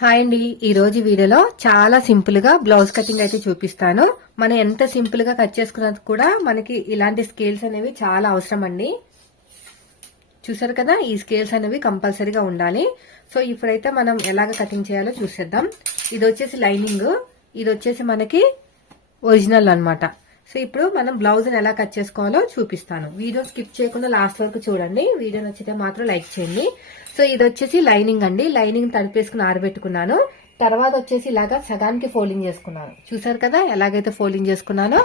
Hi అండి. ఈరోజు వీడియోలో చాలా సింపుల్గా బ్లౌజ్ కటింగ్ అయితే చూపిస్తాను. మనం ఎంత సింపుల్గా కట్ చేసుకున్నది కూడా మనకి ఇలాంటి స్కేల్స్ అనేవి చాలా అవసరం అండి. చూసారు కదా ఈ స్కేల్స్ అనేవి కంపల్సరీగా ఉండాలి. సో ఇప్పుడైతే మనం ఎలాగ కటింగ్ చేయాలో చూసేద్దాం. ఇది వచ్చేసి లైనింగ్. ఇది వచ్చేసి మనకి ఒరిజినల్ అన్నమాట. సో ఇప్పుడు మనం బ్లౌజ్ని ఎలా కట్ చేసుకోవాలో చూపిస్తాను. వీడియో స్కిప్ చేయకుండా లాస్ట్ వరకు చూడండి. వీడియో నచ్చితే మాత్రం లైక్ చేయండి. సో ఇది వచ్చేసి లైనింగ్ అండి. లైనింగ్ తడిపేసుకుని ఆరబెట్టుకున్నాను. తర్వాత వచ్చేసి ఇలాగా సగానికి ఫోల్డింగ్ చేసుకున్నాను. చూసారు కదా ఎలాగైతే ఫోల్డింగ్ చేసుకున్నానో?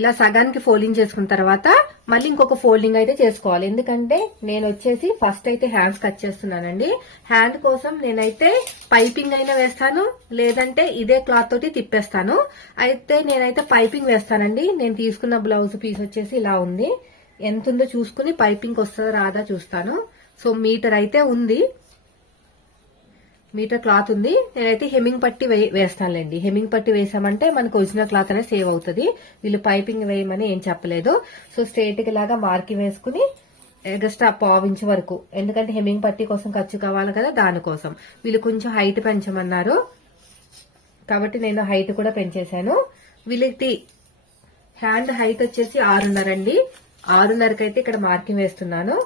ఇలా సగానికి ఫోల్డింగ్ చేసుకున్న తర్వాత మళ్ళీ ఇంకొక ఫోల్డింగ్ అయితే చేసుకోవాలి. ఎందుకంటే నేను వచ్చేసి ఫస్ట్ అయితే హ్యాండ్స్ కట్ చేస్తున్నానండి. హ్యాండ్ కోసం నేనైతే పైపింగ్ అయినా వేస్తాను లేదంటే ఇదే క్లాత్ తోటి తిప్పేస్తాను. అయితే నేనైతే పైపింగ్ వేస్తానండి. నేను తీసుకున్న బ్లౌజ్ పీస్ వచ్చేసి ఇలా ఉంది. ఎంత ఉందో చూసుకుని పైపింగ్ వస్తుందా రాదా చూస్తాను. సో మీటర్ అయితే ఉంది. మీటర్ క్లాత్ ఉంది. నేనైతే హెమ్మింగ్ పట్టి వే- వేస్తానులేండి. హెమ్మింగ్ పట్టి వేసామంటే మనకు ఒరిజినల్ క్లాత్ అనేది సేవ్ అవుతుంది. వీళ్ళు పైపింగ్ వేయమని ఏం చెప్పలేదు. సో స్ట్రేట్ లాగా మార్కింగ్ వేసుకుని జస్ట్ ఆ పావించి వరకు. ఎందుకంటే హెమ్మింగ్ పట్టి కోసం ఖర్చు కావాలి కదా దానికోసం. వీళ్ళు కొంచెం హైట్ పెంచమన్నారు. కాబట్టి నేను హైట్ కూడా పెంచేశాను. వీళ్ళకి హ్యాండ్ హైట్ వచ్చేసి ఆరున్నర అండి. ఆరున్నరకైతే అయితే ఇక్కడ మార్కింగ్ వేస్తున్నాను.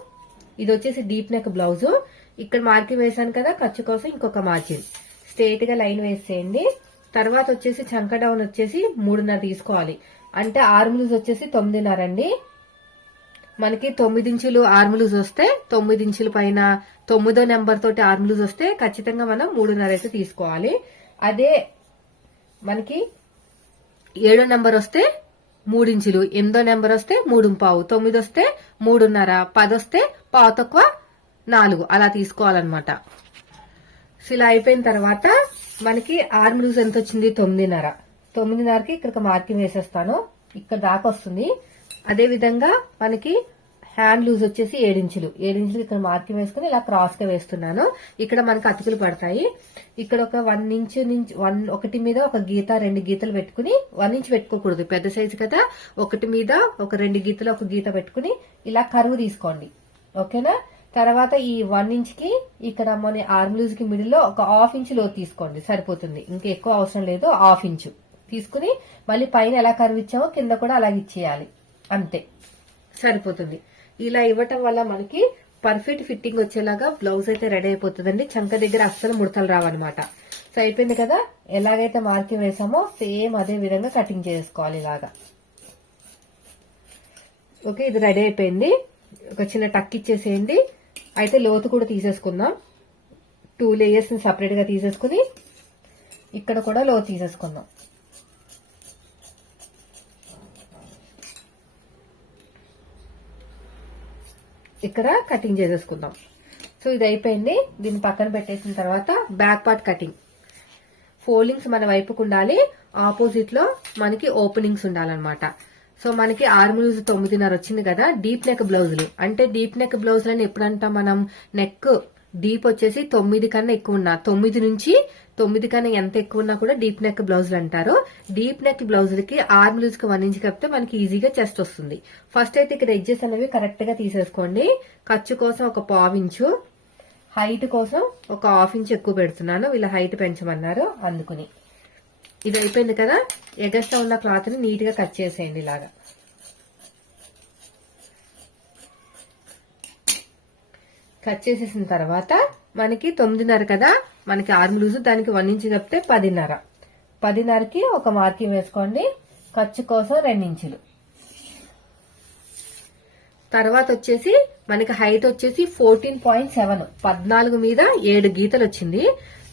ఇది వచ్చేసి డీప్ నెక్ బ్లౌజ్. ఇక్కడ మార్కింగ్ వేసాను కదా ఖర్చు కోసం ఇంకొక మార్జిన్ స్ట్రేట్గా లైన్ వేసేయండి. తర్వాత వచ్చేసి చంక డౌన్ వచ్చేసి మూడున్నర తీసుకోవాలి. అంటే ఆర్ములూస్ వచ్చేసి తొమ్మిదిన్నర అండి. మనకి తొమ్మిది ఇంచులు ఆర్మ్ వస్తే తొమ్మిది ఇంచుల పైన తొమ్మిదో నెంబర్ తోటి ఆర్మ్ వస్తే ఖచ్చితంగా మనం మూడున్నర అయితే తీసుకోవాలి. అదే మనకి ఏడో నెంబర్ వస్తే మూడించులు ఎనిమిదో నెంబర్ వస్తే మూడు పావు తొమ్మిది వస్తే మూడున్నర పది వస్తే పావు తక్కువ నాలుగు. అలా తీసుకోవాలన్నమాట. సో ఇలా అయిపోయిన తర్వాత మనకి ఆర్మ్ లూజ్ ఎంత వచ్చింది? తొమ్మిదిన్నర. తొమ్మిదిన్నరకి ఇక్కడ మార్కింగ్ వేసేస్తాను. ఇక్కడ దాకా వస్తుంది. అదే విధంగా మనకి హ్యాండ్ లూజ్ వచ్చేసి ఏడించులు. ఏడించులు ఇక్కడ మార్కింగ్ వేసుకుని ఇలా క్రాస్గా వేస్తున్నాను. ఇక్కడ మనకి అతుకులు పడతాయి. ఇక్కడ ఒక వన్ ఇంచ్ నుంచి వన్ ఒకటి మీద ఒక గీత రెండు గీతలు పెట్టుకుని వన్ ఇంచ్ పెట్టుకోకూడదు. పెద్ద సైజు కదా. ఒకటి మీద ఒక రెండు గీతలు ఒక గీత పెట్టుకుని ఇలా కరువు తీసుకోండి. ఓకేనా? తర్వాత ఈ వన్ ఇంచ్కి ఇక్కడ మన ఆర్మ్ మిడిల్లో కి మిడిల్లో ఒక హాఫ్ ఇంచ్లో తీసుకోండి సరిపోతుంది. ఇంకా ఎక్కువ అవసరం లేదు హాఫ్ ఇంచు తీసుకుని మళ్ళీ పైన ఎలా కరువు ఇచ్చామో కింద కూడా అలాగే ఇచ్చేయాలి. అంతే. సరిపోతుంది. ఇలా ఇవ్వటం వల్ల మనకి పర్ఫెక్ట్ ఫిట్టింగ్ వచ్చేలాగా బ్లౌజ్ అయితే రెడీ అయిపోతుందండి. చంక దగ్గర అస్సలు ముడతలు రావన్నమాట. సో అయిపోయింది కదా? ఎలాగైతే మార్కింగ్ వేసామో సేమ్ అదే విధంగా కటింగ్ చేసుకోవాలి ఇలాగా. ఓకే ఇది రెడీ అయిపోయింది. ఒక చిన్న టక్ ఇచ్చేసేయండి. అయితే లోతు కూడా తీసేసుకుందాం. టూ లేయర్స్ని సపరేట్గా తీసేసుకుని ఇక్కడ కూడా లోతు తీసేసుకుందాం. ఇక్కడ కటింగ్ చేసేసుకుందాం. సో ఇది అయిపోయింది. దీన్ని పక్కన పెట్టేసిన తర్వాత బ్యాక్ పార్ట్ కటింగ్ ఫోల్డింగ్స్ మన వైపుకు ఉండాలి. ఆపోజిట్లో మనకి ఓపెనింగ్స్ ఉండాలన్నమాట. సో మనకి ఆర్మ్ లూజ్ తొమ్మిదిన్నర వచ్చింది కదా డీప్ నెక్ బ్లౌజులు. అంటే డీప్ నెక్ బ్లౌజులని ఎప్పుడంటాం మనం నెక్ డీప్ వచ్చేసి తొమ్మిది కన్నా ఎక్కువ ఉన్నా. తొమ్మిది నుంచి తొమ్మిది కన్నా ఎంత ఎక్కువ ఉన్నా కూడా డీప్ నెక్ బ్లౌజులు అంటారు. డీప్ నెక్ బ్లౌజులకి ఆర్మ్ లూజ్కి వన్ ఇంచ్ కప్పితే మనకి ఈజీగా చెస్ట్ వస్తుంది. ఫస్ట్ అయితే ఇక్కడ ఎడ్జెస్ అనేవి కరెక్ట్గా తీసేసుకోండి. ఖర్చు కోసం ఒక పావించు హైట్ కోసం ఒక హాఫ్ ఇంచ్ ఎక్కువ పెడుతున్నాను. వీళ్ళ హైట్ పెంచమన్నారు. అందుకుని. ఇది అయిపోయింది కదా? ఎగస్ట్రా ఉన్న క్లాత్ని నీట్గా కట్ చేసేయండి ఇలాగా. కట్ చేసేసిన తర్వాత మనకి తొమ్మిదిన్నర కదా? మనకి ఆర్మ్ లూజ్ దానికి వన్ ఇంచ్ కప్పితే పదిన్నర. పదిన్నరకి ఒక మార్కింగ్ వేసుకోండి. ఖర్చు కోసం రెండించులు తర్వాత వచ్చేసి మనకి హైట్ వచ్చేసి ఫోర్టీన్ పాయింట్ సెవెన్. పద్నాలుగు మీద ఏడు గీతలు వచ్చింది.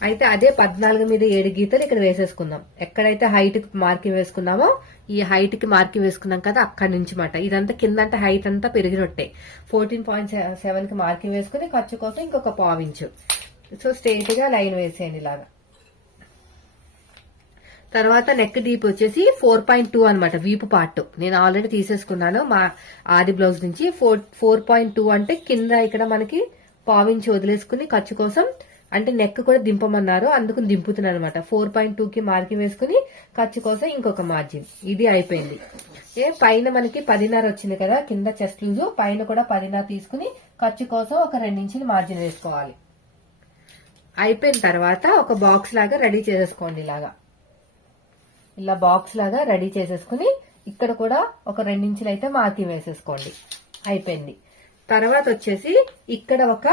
అయితే అదే పద్నాలుగు మీద ఏడు గీతలు ఇక్కడ వేసేసుకుందాం. ఎక్కడైతే హైట్కి మార్కింగ్ వేసుకున్నామో ఈ హైట్కి మార్కింగ్ వేసుకున్నాం కదా అక్కడి నుంచి మాట. ఇదంతా కిందంటే హైట్ అంతా పెరిగినట్టే ఫోర్టీన్ పాయింట్ సెవెన్కి మార్కింగ్ వేసుకుని ఖర్చు కోసం ఇంకొక పావించు సో స్ట్రేట్గా లైన్ వేసేయండి ఇలాగా. తర్వాత నెక్ డీప్ వచ్చేసి ఫోర్ పాయింట్ టూ అనమాట వీపు పార్ట్ నేను ఆల్రెడీ తీసేసుకున్నాను మా ఆది బ్లౌజ్ నుంచి. ఫోర్ ఫోర్ పాయింట్ టూ అంటే కింద ఇక్కడ మనకి పావించి వదిలేసుకుని ఖర్చు కోసం అంటే నెక్ కూడా దింపమన్నారు అందుకు దింపుతున్నాను అనమాట ఫోర్ పాయింట్ టూ కి మార్కింగ్ వేసుకుని ఖర్చు కోసం ఇంకొక మార్జిన్ ఇది అయిపోయింది. ఏ పైన మనకి పదిన్నర వచ్చింది కదా కింద చెస్ట్ లూజు పైన కూడా పదిన్నర తీసుకుని ఖర్చు కోసం ఒక రెండించిన మార్జిన్ వేసుకోవాలి. అయిపోయిన తర్వాత ఒక బాక్స్ లాగా రెడీ చేసేసుకోండి ఇలాగా. ఇలా బాక్స్ లాగా రెడీ చేసేసుకుని ఇక్కడ కూడా ఒక రెండించులు అయితే మార్కింగ్ వేసేసుకోండి. అయిపోయింది. తర్వాత వచ్చేసి ఇక్కడ ఒక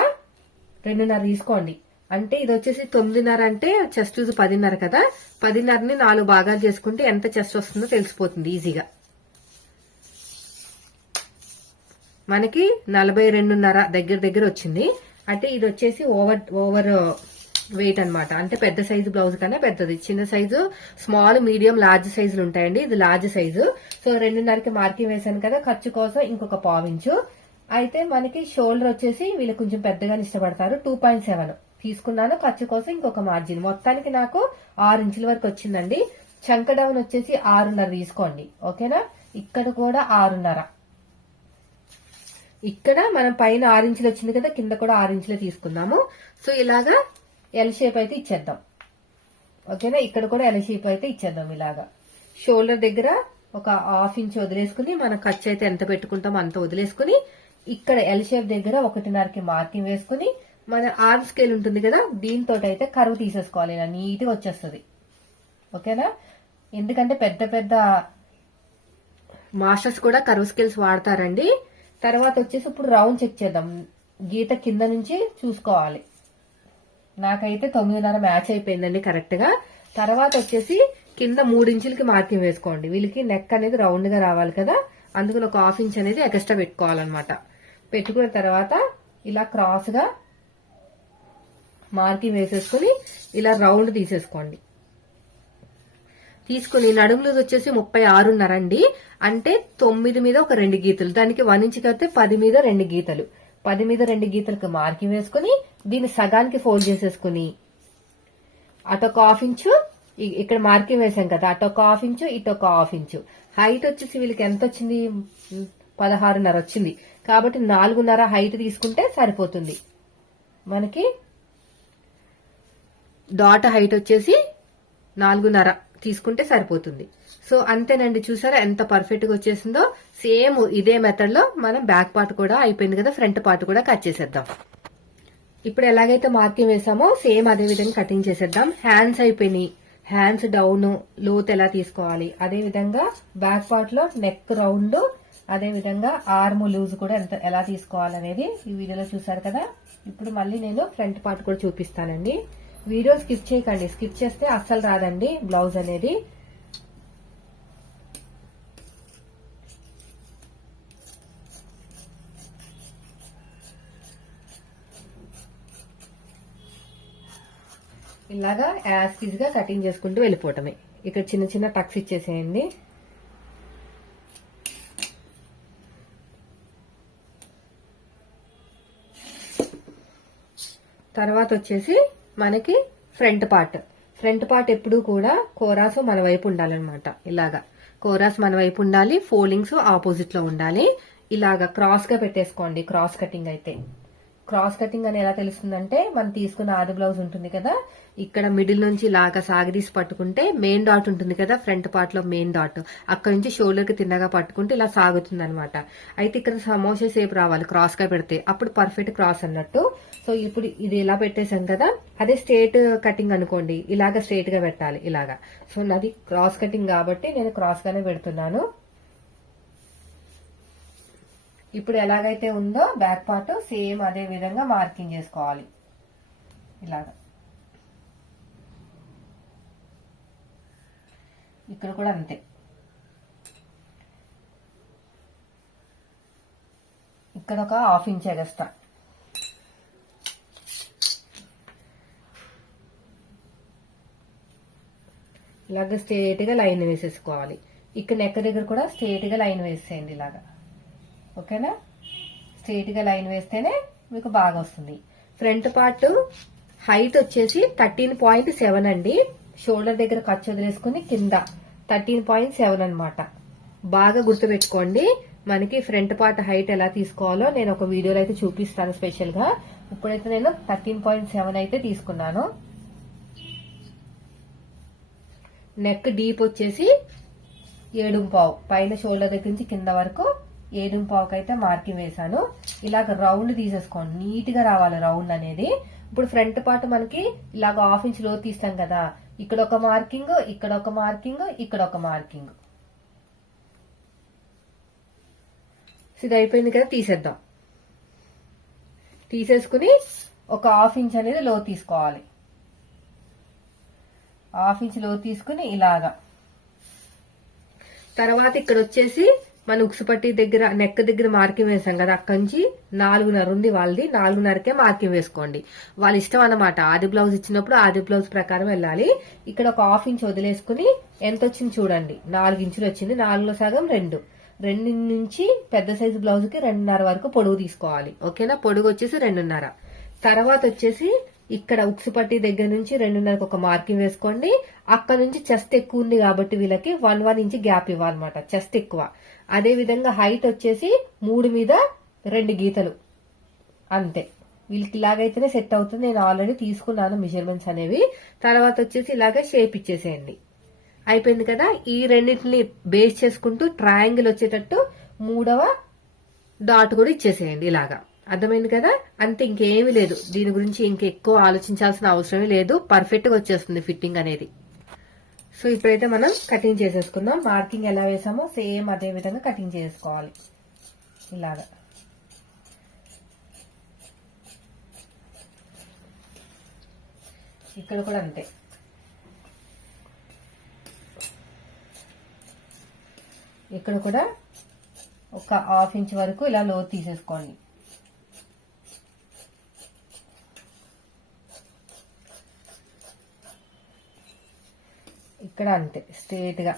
రెండున్నర తీసుకోండి. అంటే ఇది వచ్చేసి తొమ్మిదిన్నర అంటే చెస్ట్ పదిన్నర కదా? పదిన్నరని నాలుగు భాగాలు చేసుకుంటే ఎంత చెస్ట్ వస్తుందో తెలిసిపోతుంది ఈజీగా మనకి నలభై రెండున్నర దగ్గర దగ్గర వచ్చింది. అంటే ఇది వచ్చేసి ఓవర్ ఓవర్ వెయిట్ అనమాట అంటే పెద్ద సైజు బ్లౌజ్ కన్నా పెద్దది. చిన్న సైజు స్మాల్ మీడియం లార్జ్ సైజులు ఉంటాయండి. ఇది లార్జ్ సైజు సో రెండున్నరకి మార్కింగ్ వేసాను కదా ఖర్చు కోసం ఇంకొక పావించు అయితే మనకి షోల్డర్ వచ్చేసి వీళ్ళు కొంచెం పెద్దగా ఇష్టపడతారు. టూ పాయింట్ సెవెన్ తీసుకున్నాను. ఖర్చు కోసం ఇంకొక మార్జిన్. మొత్తానికి నాకు ఆరు ఇంచుల వరకు వచ్చిందండి. చంక డౌన్ వచ్చేసి ఆరున్నర తీసుకోండి. ఓకేనా? ఇక్కడ కూడా ఆరున్నర. ఇక్కడ మనం పైన ఆరు ఇంచులు వచ్చింది కదా కింద కూడా ఆరు ఇంచులే తీసుకుందాము. సో ఇలాగా ఎల్ షేప్ అయితే ఇచ్చేద్దాం. ఓకేనా? ఇక్కడ కూడా ఎల్ షేప్ అయితే ఇచ్చేద్దాం ఇలాగా. షోల్డర్ దగ్గర ఒక హాఫ్ ఇంచ్ వదిలేసుకుని మనం ఖర్చు అయితే ఎంత పెట్టుకుంటామో అంత వదిలేసుకుని ఇక్కడ ఎల్ షేప్ దగ్గర ఒకటిన్నరకి మార్కింగ్ వేసుకుని మన ఆర్మ్ స్కేల్ ఉంటుంది కదా దీంతో అయితే కరువు తీసేసుకోవాలి ఇలా నీట్గా వచ్చేస్తుంది. ఓకేనా? ఎందుకంటే పెద్ద పెద్ద మాస్టర్స్ కూడా కరువు స్కేల్స్ వాడతారండి. తర్వాత వచ్చేసి ఇప్పుడు రౌండ్ చెక్ చేద్దాం. గీత కింద నుంచి చూసుకోవాలి. నాకైతే తొమ్మిదిన్నర మ్యాచ్ అయిపోయిందండి కరెక్ట్గా తర్వాత వచ్చేసి కింద మూడించులకి మార్కింగ్ వేసుకోండి. వీళ్ళకి నెక్ అనేది రౌండ్గా రావాలి కదా. అందుకని ఒక హాఫ్ ఇంచ్ అనేది ఎక్స్ట్రా పెట్టుకోవాలన్నమాట. పెట్టుకున్న తర్వాత ఇలా క్రాస్గా మార్కింగ్ వేసేసుకుని ఇలా రౌండ్ తీసేసుకోండి. తీసుకుని నడుములది వచ్చేసి ముప్పై ఆరున్నర అండి. అంటే తొమ్మిది మీద ఒక రెండు గీతలు. దానికి వన్ ఇంచ్ కడితే పది మీద రెండు గీతలు. పది మీద రెండు గీతలకు మార్కింగ్ వేసుకుని దీన్ని సగానికి ఫోల్డ్ చేసేసుకుని అటొక హాఫ్ ఇంచు ఇక్కడ మార్కింగ్ వేసాం కదా అటొక హాఫ్ ఇంచు ఇటొక హాఫ్ ఇంచు. హైట్ వచ్చేసి వీళ్ళకి ఎంత వచ్చింది? పదహారున్నర వచ్చింది. కాబట్టి నాలుగున్నర హైట్ తీసుకుంటే సరిపోతుంది. మనకి డాట్ హైట్ వచ్చేసి నాలుగున్నర తీసుకుంటే సరిపోతుంది. సో అంతేనండి. చూసారా ఎంత పర్ఫెక్ట్గా వచ్చేసిందో? సేమ్ ఇదే మెథడ్లో మనం బ్యాక్ పార్ట్ కూడా అయిపోయింది కదా ఫ్రంట్ పార్ట్ కూడా కట్ చేసేద్దాం. ఇప్పుడు ఎలాగైతే మార్కింగ్ వేసామో సేమ్ అదే విధంగా కటింగ్ చేసేద్దాం. హ్యాండ్స్ అయిపోయినాయి. హ్యాండ్స్ డౌన్ లోత్ ఎలా తీసుకోవాలి? అదే విధంగా బ్యాక్ పార్ట్లో నెక్ రౌండ్ అదే విధంగా ఆర్మ్ లూజ్ కూడా ఎంత ఎలా తీసుకోవాలనేది ఈ వీడియోలో చూసారు కదా? ఇప్పుడు మళ్ళీ నేను ఫ్రంట్ పార్ట్ కూడా చూపిస్తానండి. వీడియో స్కిప్ చేయకండి. స్కిప్ చేస్తే అస్సలు రాదండి బ్లౌజ్ అనేది. ఇలాగా యాజ్గా కటింగ్ చేసుకుంటూ వెళ్ళిపోవటమే. ఇక్కడ చిన్న చిన్న టక్స్ ఇచ్చేసేయండి. తర్వాత వచ్చేసి మనకి ఫ్రంట్ పార్ట్. ఫ్రంట్ పార్ట్ ఎప్పుడూ కూడా కోరాసు మన వైపు ఉండాలన్నమాట. ఇలాగా. కోరాస్ మన వైపు ఉండాలి ఫోల్డింగ్స్ ఆపోజిట్లో ఉండాలి. ఇలాగా క్రాస్గా పెట్టేసుకోండి క్రాస్ కటింగ్ అయితే. క్రాస్ కటింగ్ అని ఎలా తెలుస్తుందంటే మనం తీసుకున్న ఆది బ్లౌజ్ ఉంటుంది కదా ఇక్కడ మిడిల్ నుంచి ఇలాగా సాగదీసి పట్టుకుంటే మెయిన్ డాట్ ఉంటుంది కదా ఫ్రంట్ పార్ట్లో మెయిన్ డాట్. అక్కడ నుంచి షోల్డర్కి తిన్నగా పట్టుకుంటే ఇలా సాగుతుంది అనమాట అయితే ఇక్కడ సమోసా షేప్ రావాలి క్రాస్గా పెడితే. అప్పుడు పర్ఫెక్ట్ క్రాస్ అన్నట్టు. సో ఇప్పుడు ఇది ఇలా పెట్టేశాం కదా అదే స్ట్రేట్ కటింగ్ అనుకోండి. ఇలాగా స్ట్రేట్గా పెట్టాలి ఇలాగా. సో నాది క్రాస్ కటింగ్ కాబట్టి నేను క్రాస్ గానే పెడుతున్నాను. ఇప్పుడు ఎలాగైతే ఉందో బ్యాక్ పార్ట్ సేమ్ అదే విధంగా మార్కింగ్ చేసుకోవాలి. ఇలాగా. ఇక్కడ కూడా అంతే. ఇక్కడ ఒక హాఫ్ ఇంచ్ ఎగస్తా ఇలాగ స్ట్రేట్గా లైన్ వేసేసుకోవాలి. ఇక్కడ నెక్క దగ్గర కూడా స్ట్రేట్గా లైన్ వేసేయండి ఇలాగా. ఓకేనా? స్ట్రైట్గా లైన్ వేస్తేనే మీకు బాగా వస్తుంది. ఫ్రంట్ పార్ట్ హైట్ వచ్చేసి థర్టీన్ పాయింట్ సెవెన్ అండి. షోల్డర్ దగ్గర ఖర్చు వదిలేసుకుని కింద థర్టీన్ పాయింట్ సెవెన్ అనమాట బాగా గుర్తుపెట్టుకోండి మనకి ఫ్రంట్ పార్ట్ హైట్ ఎలా తీసుకోవాలో నేను ఒక వీడియోలో అయితే చూపిస్తాను స్పెషల్గా ఇప్పుడైతే నేను థర్టీన్ పాయింట్ సెవెన్ అయితే తీసుకున్నాను. నెక్ డీప్ వచ్చేసి ఏడు పావు పైన షోల్డర్ దగ్గర నుంచి కింద వరకు ఏడు పావుకి అయితే మార్కింగ్ వేశాను. ఇలాగ రౌండ్ తీసేసుకోండి. నీట్గా రావాలి రౌండ్ అనేది. ఇప్పుడు ఫ్రంట్ పార్ట్ మనకి ఇలాగ హాఫ్ ఇంచ్లో తీస్తాం కదా. ఇక్కడ ఒక మార్కింగ్ ఇక్కడ ఒక మార్కింగ్ ఇక్కడ ఒక మార్కింగ్. ఇది అయిపోయింది కదా తీసేద్దాం. తీసేసుకుని ఒక హాఫ్ ఇంచ్ అనేది లో తీసుకోవాలి. హాఫ్ ఇంచ్లో తీసుకుని ఇలాగా. తర్వాత ఇక్కడ వచ్చేసి మన ఉక్సుపట్టి దగ్గర నెక్ దగ్గర మార్కింగ్ వేసాం కదా అక్కడి నుంచి నాలుగున్నర ఉంది వాళ్ళది నాలుగున్నరకే మార్కింగ్ వేసుకోండి. వాళ్ళ ఇష్టం అనమాట ఆది బ్లౌజ్ ఇచ్చినప్పుడు ఆది బ్లౌజ్ ప్రకారం వెళ్ళాలి. ఇక్కడ ఒక హాఫ్ ఇంచ్ వదిలేసుకుని ఎంత వచ్చింది చూడండి. నాలుగు ఇంచులు వచ్చింది. నాలుగులో సగం రెండు. రెండు నుంచి పెద్ద సైజు బ్లౌజ్కి రెండున్నర వరకు పొడుగు తీసుకోవాలి. ఓకేనా? పొడుగు వచ్చేసి రెండున్నర. తర్వాత వచ్చేసి ఇక్కడ ఉక్సుపట్టి దగ్గర నుంచి రెండున్నరకు ఒక మార్కింగ్ వేసుకోండి. అక్కడ నుంచి చెస్ట్ ఎక్కువ ఉంది కాబట్టి వీళ్ళకి వన్ వన్ ఇంచ్ గ్యాప్ ఇవ్వాలన్నమాట. చెస్ట్ ఎక్కువ. అదే విధంగా హైట్ వచ్చేసి మూడు మీద రెండు గీతలు. అంతే. వీళ్ళకి ఇలాగైతేనే సెట్ అవుతుంది. నేను ఆల్రెడీ తీసుకున్నాను మెజర్మెంట్స్ అనేవి. తర్వాత వచ్చేసి ఇలాగే షేప్ ఇచ్చేసేయండి. అయిపోయింది కదా? ఈ రెండింటిని బేస్ చేసుకుంటూ ట్రయాంగిల్ వచ్చేటట్టు మూడవ డాట్ కూడా ఇచ్చేసేయండి ఇలాగా. అర్థమైంది కదా? అంతే ఇంకేమీ లేదు. దీని గురించి ఇంకెక్కువ ఆలోచించాల్సిన అవసరమే లేదు. పర్ఫెక్ట్గా వచ్చేస్తుంది ఫిట్టింగ్ అనేది. సో ఇప్పుడైతే మనం కటింగ్ చేసేసుకుందాం. మార్కింగ్ ఎలా వేసామో సేమ్ అదే విధంగా కటింగ్ చేసుకోవాలి. ఇలాగా. ఇక్కడ కూడా అంతే. ఇక్కడ కూడా ఒక హాఫ్ ఇంచ్ వరకు ఇలా లోతు తీసేసుకోండి. ఇక్కడ అంతే స్ట్రేట్గా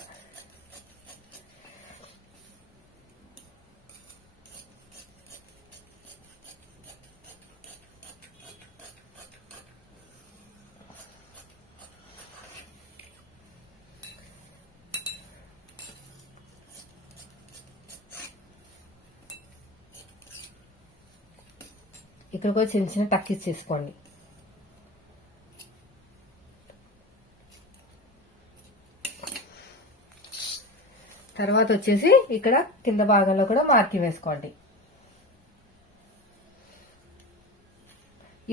ఇక్కడ కూడా చిన్న చిన్న టక్కిస్ ఇచ్చేసుకోండి. తర్వాత వచ్చేసి ఇక్కడ కింద భాగంలో కూడా మార్కింగ్ వేసుకోండి.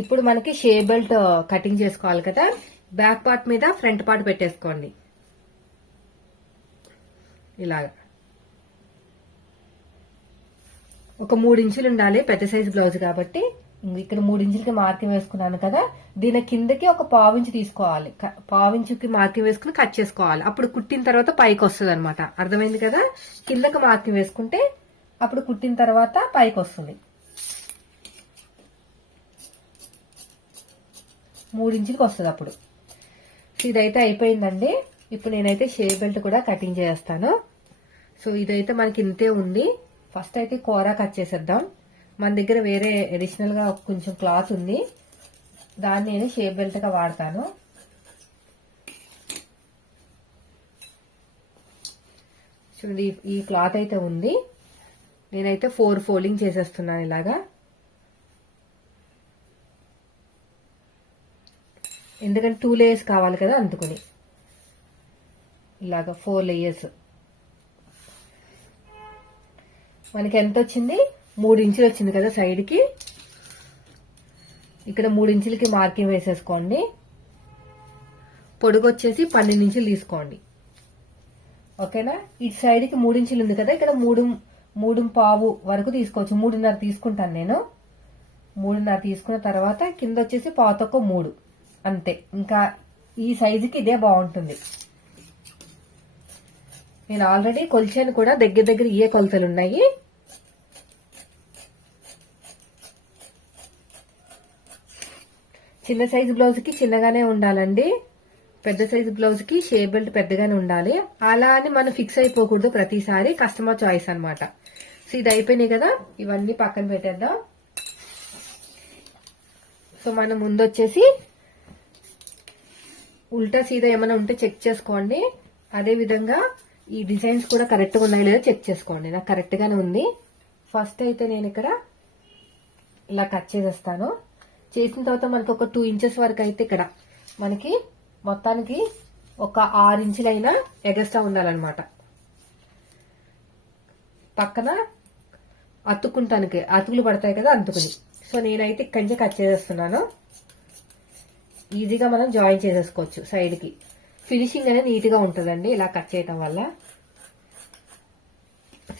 ఇప్పుడు మనకి షే బెల్ట్ uh, కటింగ్ చేసుకోవాలి కదా. బ్యాక్ పార్ట్ మీద ఫ్రంట్ పార్ట్ పెట్టేసుకోండి. ఇలాగ. ఒక మూడు ఇంచులు ఉండాలి పెద్ద సైజు బ్లౌజ్ కాబట్టి. ఇక్కడ మూడు ఇంచులకి మార్కింగ్ వేసుకున్నాను కదా దీని కిందకి ఒక పావించి తీసుకోవాలి. పావించుకి మార్కింగ్ వేసుకుని కట్ చేసుకోవాలి. అప్పుడు కుట్టిన తర్వాత పైకి వస్తుంది అనమాట అర్థమైంది కదా? కిందకి మార్కింగ్ వేసుకుంటే అప్పుడు కుట్టిన తర్వాత పైకి వస్తుంది. మూడు ఇంచులకి వస్తుంది అప్పుడు. సో ఇదైతే అయిపోయిందండి. ఇప్పుడు నేనైతే షేప్ బెల్ట్ కూడా కటింగ్ చేస్తాను. సో ఇదైతే మనకి ఇంతే ఉంది. ఫస్ట్ అయితే కూర కట్ చేసేద్దాం. మన దగ్గర వేరే అడిషనల్గా కొంచెం క్లాత్ ఉంది. దాన్ని నేను షేప్ బెల్ట్గా వాడతాను. చూడండి ఈ- ఈ క్లాత్ అయితే ఉంది. నేనైతే ఫోర్ ఫోల్డింగ్ చేసేస్తున్నాను ఇలాగా. ఎందుకంటే టూ లేయర్స్ కావాలి కదా అందుకుని. ఇలాగా ఫోర్ లేయర్స్ మనకి ఎంత వచ్చింది? మూడు ఇంచులు వచ్చింది కదా సైడ్కి ఇక్కడ మూడు ఇంచులకి మార్కింగ్ వేసేసుకోండి. పొడుగు వచ్చేసి పన్నెండు ఇంచులు తీసుకోండి. ఓకేనా? ఇటు సైడ్కి మూడు ఇంచులు ఉంది కదా ఇక్కడ మూడు మూడు పావు వరకు తీసుకోవచ్చు. మూడున్నర తీసుకుంటాను నేను. మూడున్నర తీసుకున్న తర్వాత కింద వచ్చేసి పాతొక్క మూడు. అంతే. ఇంకా ఈ సైజుకి ఇదే బాగుంటుంది. నేను ఆల్రెడీ కొలిచాను కూడా. దగ్గర దగ్గర ఇయే కొలతలు ఉన్నాయి. చిన్న సైజు బ్లౌజ్కి చిన్నగానే ఉండాలండి. పెద్ద సైజు బ్లౌజ్కి షేప్ బెల్ట్ పెద్దగానే ఉండాలి. అలా అని మనం ఫిక్స్ అయిపోకూడదు ప్రతిసారి కస్టమర్ చాయిస్ అనమాట సో ఇది అయిపోయినాయి కదా. ఇవన్నీ పక్కన పెట్టేద్దాం. సో మనం ముందు వచ్చేసి ఉల్టా సీదా ఏమైనా ఉంటే చెక్ చేసుకోండి. అదే విధంగా ఈ డిజైన్స్ కూడా కరెక్ట్గా ఉన్నాయో లేదో చెక్ చేసుకోండి. నాకు కరెక్ట్గానే ఉంది. ఫస్ట్ అయితే నేను ఇక్కడ ఇలా కట్ చేసేస్తాను. చేసిన తర్వాత మనకి ఒక టూ ఇంచెస్ వరకు అయితే ఇక్కడ మనకి మొత్తానికి ఒక ఆరు ఇంచులైనా ఎగస్ట్రా ఉండాలన్నమాట. పక్కన అతుక్కుంటానికి అతుకులు పడతాయి కదా అందుకుని సో నేనైతే ఇక్కడి నుంచి కట్ చేసేస్తున్నాను. ఈజీగా మనం జాయిన్ చేసేసుకోవచ్చు సైడ్కి ఫినిషింగ్ అనేది నీట్గా ఉంటుందండి ఇలా కట్ చేయటం వల్ల.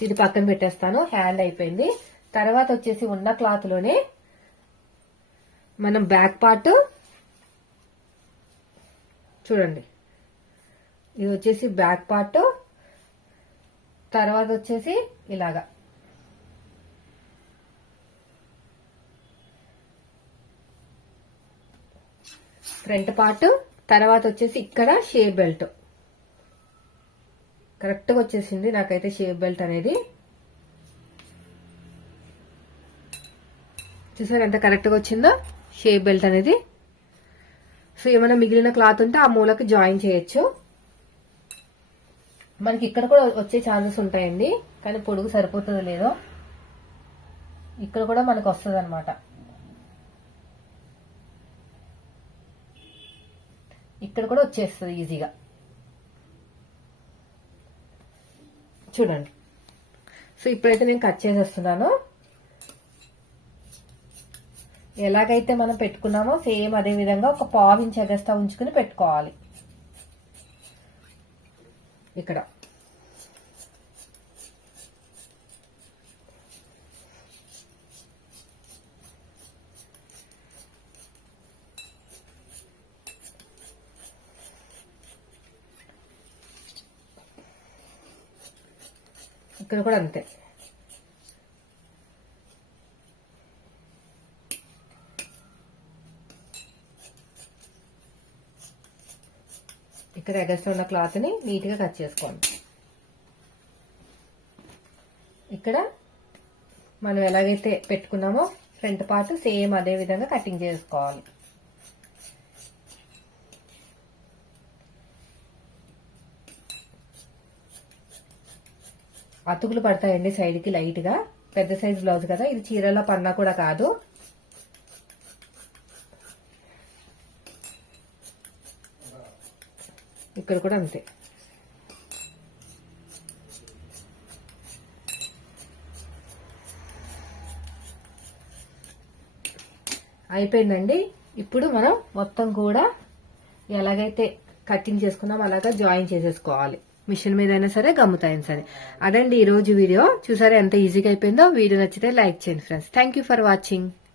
ఇది పక్కన పెట్టేస్తాను. హ్యాండ్ అయిపోయింది. తర్వాత వచ్చేసి ఉన్న క్లాత్లోనే మనం బ్యాక్ పార్ట్ చూడండి. ఇది వచ్చేసి బ్యాక్ పార్ట్ తర్వాత వచ్చేసి ఇలాగా. ఫ్రంట్ పార్ట్ తర్వాత వచ్చేసి ఇక్కడ షేప్ బెల్ట్. కరెక్ట్గా వచ్చేసింది నాకైతే షేప్ బెల్ట్ అనేది. చూసారు ఎంత కరెక్ట్గా వచ్చిందో? షేప్ బెల్ట్ అనేది. సో ఏమైనా మిగిలిన క్లాత్ ఉంటే ఆ మూలకి జాయిన్ చేయొచ్చు. మనకి ఇక్కడ కూడా వచ్చే ఛాన్సెస్ ఉంటాయండి కానీ పొడుగు సరిపోతుందో లేదో. ఇక్కడ కూడా మనకు వస్తుంది అనమాట ఇక్కడ కూడా వచ్చేస్తుంది ఈజీగా. చూడండి. సో ఇప్పుడైతే నేను కట్ చేసేస్తున్నాను. ఎలాగైతే మనం పెట్టుకున్నామో సేమ్ అదే విధంగా ఒక పావు ఇంచ్ ఎగస్ట్రా ఉంచుకుని పెట్టుకోవాలి. ఇక్కడ. ఇక్కడ కూడా అంతే. ఇక్కడ ఎగస్ట్రా ఉన్న క్లాత్ని నీట్గా కట్ చేసుకోండి. ఇక్కడ మనం ఎలాగైతే పెట్టుకున్నామో ఫ్రంట్ పార్ట్ సేమ్ అదే విధంగా కటింగ్ చేసుకోవాలి. అతుకులు పడతాయండి సైడ్కి పెద్ద సైజ్ బ్లౌజ్ కదా ఇది చీరలో పన్నా కూడా కాదు. ఇక్కడ కూడా అంతే. అయిపోయిందండి. ఇప్పుడు మనం మొత్తం కూడా ఎలాగైతే కటింగ్ చేసుకున్నాం అలాగా జాయిన్ చేసేసుకోవాలి. మిషన్ మీద అయినా సరే గమ్ముతాయినా సరే. అదండి ఈరోజు వీడియో. చూసారా ఎంత ఈజీగా అయిపోయిందో? వీడియో నచ్చితే లైక్ చేయండి ఫ్రెండ్స్. Thank for watching